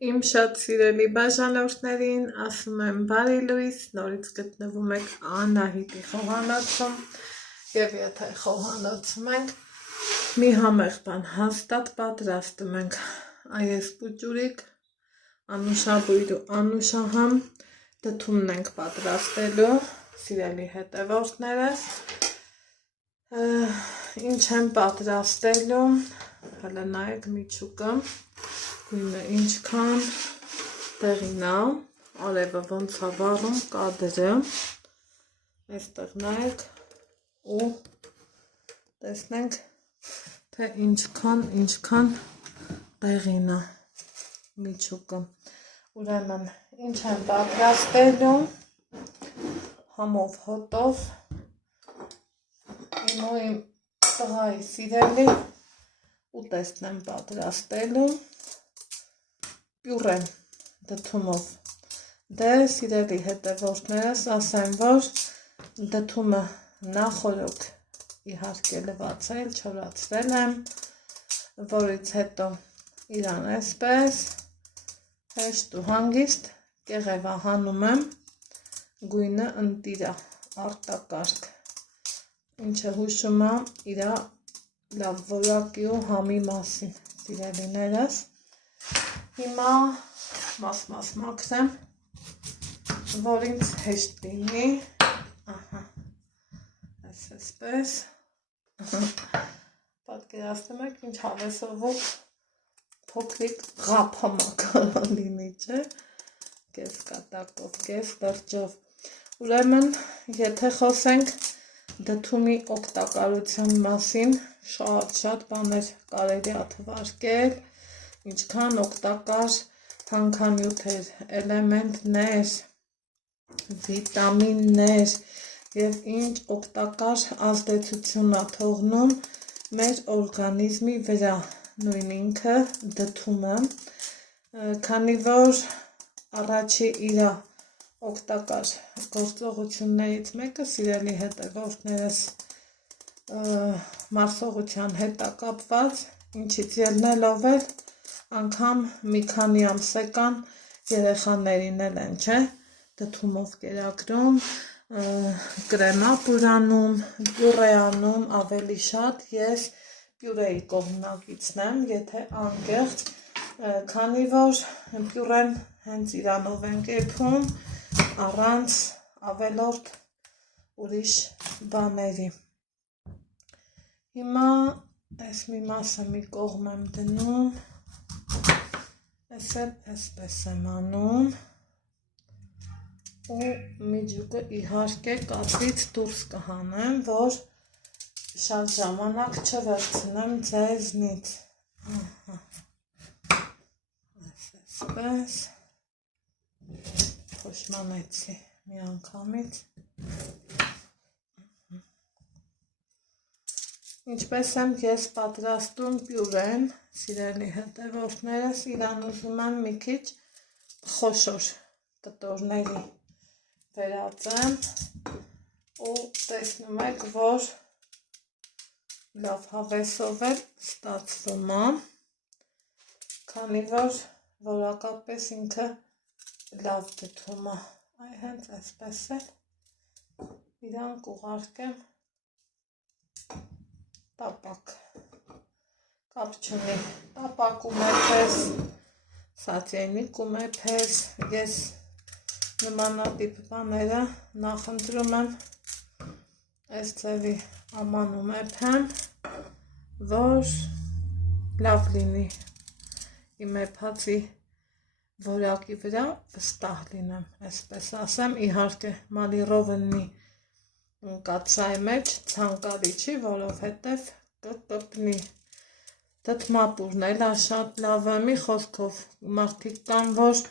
Իմ շատ սիրելի բաժանորդներին ասում եմ բարի լույս, նորից գտնվում եք Անահիտի խոհանոցում և եթե խոհանոցում ենք մի համեղ բան հաստատ պատրաստում ենք այես պուճուրիկ, անուշաբույր ու անուշահամ դդումն ենք պատրաստելու, սիրելի հետևորդներս, ինչ եմ պատրաստելու, հələ նայեք միջուկը, գույնը ինչքան տեղին է, արևը ոնց է վառում կադրը, այստեղ նայեք ու տեսնենք, թե ինչքան տեղին է միջուկը, ուրեմն ինչ եմ պատրաստելու, համով հոտով, իմ ու իմ տղայի սիրելի ուտեստն եմ պատրաստելու, պյուրե դդումով, դե սիրելի հետևորդներս ասեմ, որ դդումը նախորոք իհարկե լվացել, չորացրել եմ, որից հետո իրան այսպես հեշտ ու հանգիստ կեղևահանում եմ, գույնը ընտիրա արտակարգ, ինչը հուշում է իրա լավ որակի ու համի մասին, սիրելիներս, հիմա մաս մաքրեմ, որ ինձ հեշտ լինի, այսպես, պատկերացնում եք ինչ հավեսով ու փոքրիկ ղափամա լինի, չէ, կես կատակով, կես լրջով, ուրեմն եթե խոսենք դդումի օգտակարության մասին, շատ բաներ կարելի է թվարկել, ինչքան օգտակար հանքանյութեր, էլեմենտներ, վիտամիններ և ինչ օգտակար ազդեցություն է թողնում մեր օրգանիզմի վրա, նույն ինքը դդումը, քանի որ առաջի իրա օգտակար գործողություններից մեկը, սիրելի հետևորդներս, մարսողության հետ է կապված, ինչից ելնելով էլ անգամ մի քանի ամսեկան երեխաներին էլ են, չէ, դդումով կերակրում, կրեմա պուրանում, պյուրե անում, ավելի շատ ես պյուրեի կողմնակիցն եմ, եթե անկեղծ, քանի որ պյուրեն հենց իրանով են կեփում, առանց ավելորդ ուրիշ բաների, հիմա այս մի մասը մի կողմ եմ դնում, այսպես եմ անում ու միջուկը իհարկե կադրից դուրս կհանեմ, որ շատ ժամանակ չվերցնեմ ձեզնից, այսպես, փոշմանեցի մի անգամից, ինչպես եմ ես պատրաստում պյուրեն, սիրելի հետևորդներս, իրան ուզում եմ մի քիչ խոշոր կտորների վերածեմ ու տեսնում եք, որ լավ հավեսով էլ ստացվում է, քանի որ որակապես ինքը լավ դդում է, հենց այսպես էլ իրան կուղարկեմ տապակ, կապ չունի, տապակում է պես, սատենիկում է պես, ես նմանատիպ բաները նախընտրում եմ այս ձևի ամանում էփեմ, որ լավ լինի իմ էփածի որակի վրա վստահ լինեմ, այսպես ասեմ, իհարկե մալիրովնի կացայի մեջ ցանկալի չի, որովհետև կկպնի, դդմապուրն էլ է շատ լավ է, մի խոսքով մարդիկ կան, որ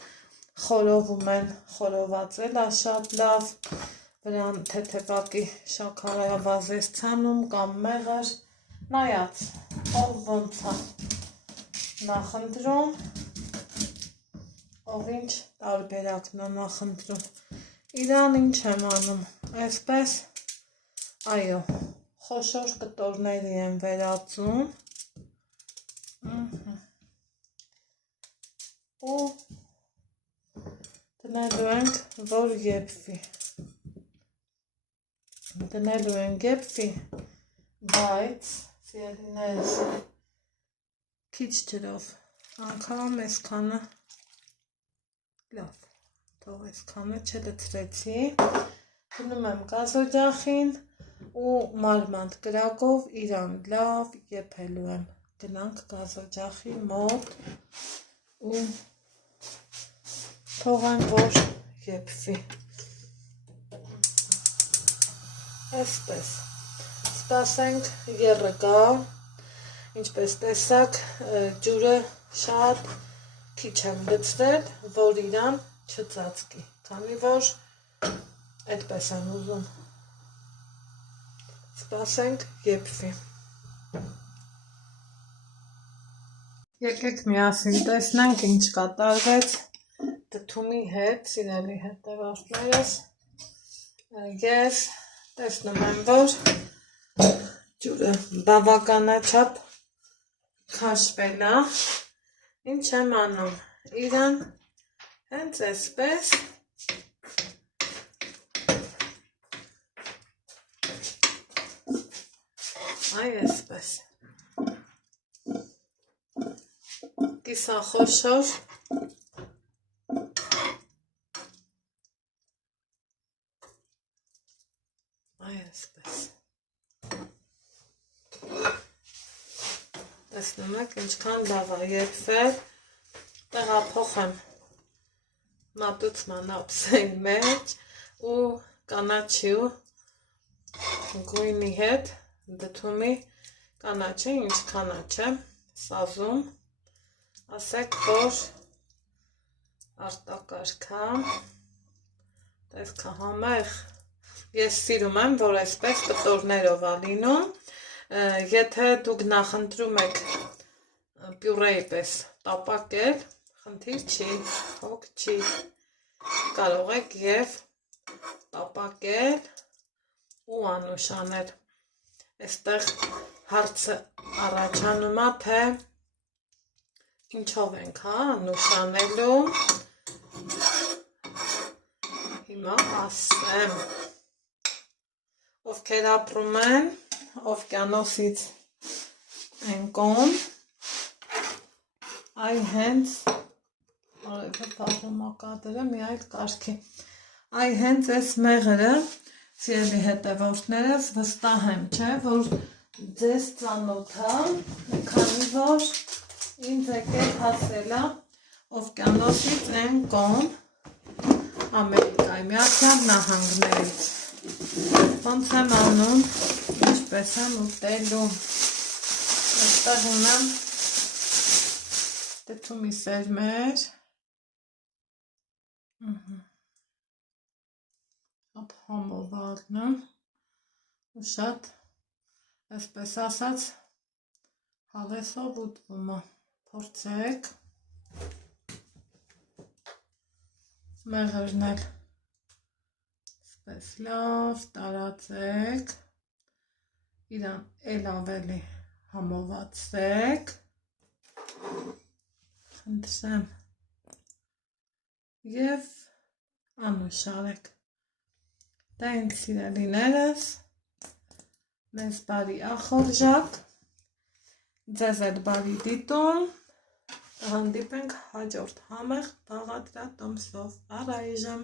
խորովում են, խորոված էլ է շատ լավ, վրան թեթևակի շաքարը վազեցանում կամ մեղր, նայած, ով ոնց է նախընտրում, ով ինչ տարբերակն է նախընտրում, իրան ինչ եմ անում, այսպես, այո, խոշոր կտորների եմ վերածում ու ու դնելու ենք, որ եփվի։ Դնելու ենք եփվի, բայց սիրելիներս քիչ ջրով անգամ այսքանը լավ, թող այսքանը չլցրեցի, դնում եմ գազօջախին ու մարմանդ կրակով իրան լավ եփելու եմ, գնանք գազօջախի մոտ ու թողանք, որ եփվի, այսպես, սպասենք եռը գա, ինչպես տեսակ ջուրը շատ քիչ եմ լցրել, որ իրան չծածկի, քանի որ այդպես եմ ուզում, սպասենք եփվի։ Եկեք միասին տեսնենք ինչ կատարվեց դդումի հետ, սիրելի հետևորդներս, ես տեսնում եմ, որ ջուրը բավականաչափ քաշվել է, ինչ եմ անում, իրան հենց այսպես այսպես կիսախոշոր այսպես տեսնում եք ինչքան լավ է եփվել, տեղափոխեմ մատուցման ափսեի մեջ ու կանաչի ու գույնի հետ դդումի կանաչը ինչ կանաչ է սազում, ասեք, որ արտակարգա, տեսքը համեղ, ես սիրում եմ, որ այսպես կտորներով է լինում, եթե դուք նախընտրում եք պյուրեի պես տապակել, խնդիր չի, հոգ չի, կարող եք և տապակել ու անուշ անել, այստեղ հարցը առաջանում է, թե ինչով ենք անուշ անելու, հիմա ասեմ, ովքեր ապրում են օվկիանոսից են կողմ, այ հենց, արևը պահում ակադրը մի այլ կարգի, այ հենց այս մեղրը, սիրելի հետևորդներս, վստահ եմ, չէ, որ ձեզ ծանոթ է, քանի որ ինձ եկել հասել է օվկիանոսից են կողմ, Ամերիկայի Միացյալ Նահանգներից, ոնց եմ անում, ինչպես եմ ուտելու, այստեղ ունեմ դդումի սերմեր, շատ համովարն եմ ու շատ, այսպես ասած, հավեսով ուտվում է, փորձեք, մեղրն էլ այսպես լավ տարածեք, իրան էլ ավելի համովացրեք, խնդրեմ և անուշ արեք, դա ինձ սիրելիներս, մեզ բարի ախորժակ, ձեզ էլ բարի դիտում, հանդիպենք հաջորդ համեղ բաղադրատոմսով, առայժմ